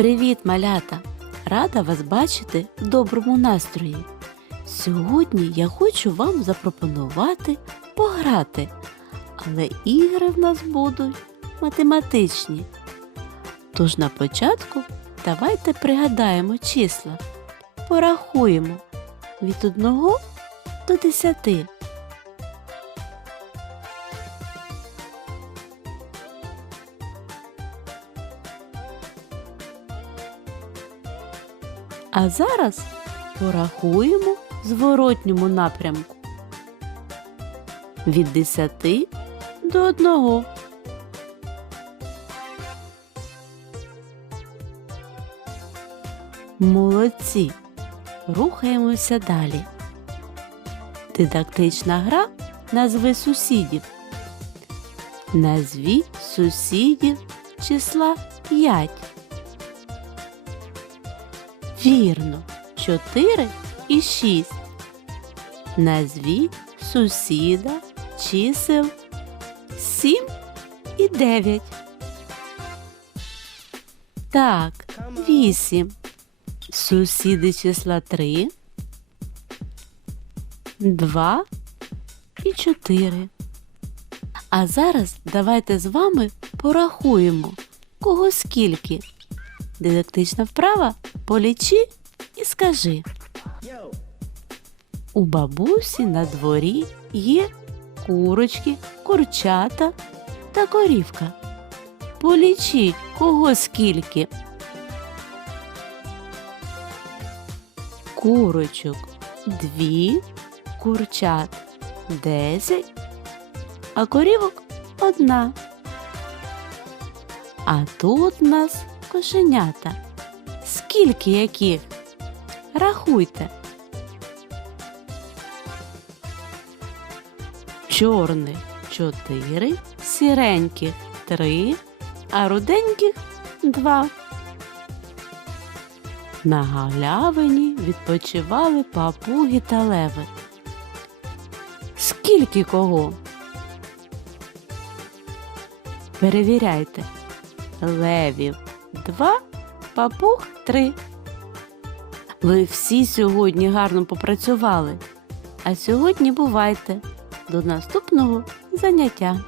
Привіт, малята! Рада вас бачити в доброму настрої. Сьогодні я хочу вам запропонувати пограти, але ігри в нас будуть математичні. Тож на початку давайте пригадаємо числа, порахуємо від 1 до 10. А зараз порахуємо в зворотньому напрямку. Від 10 до 1. Молодці. Рухаємося далі. Дидактична гра назви сусідів. Назвіть сусідів числа 5. Вірно, 4 і 6. Назвіть сусіда чисел 7 і 9. Так, 8. Сусіди числа 3, 2 і 4. А зараз давайте з вами порахуємо, кого скільки. Дидактична вправа полічи і скажи. У бабусі на дворі є курочки, курчата та корівка. Полічіть, кого скільки. Курочок дві, курчат десять, а корівок одна. А тут нас кошенята. Скільки яких? Рахуйте. Чорних чотири, сіреньких три, а руденьких два. На галявині відпочивали папуги та леви. Скільки кого? Перевіряйте. Левів два, папуг три. Ви всі сьогодні гарно попрацювали. А сьогодні бувайте. До наступного заняття.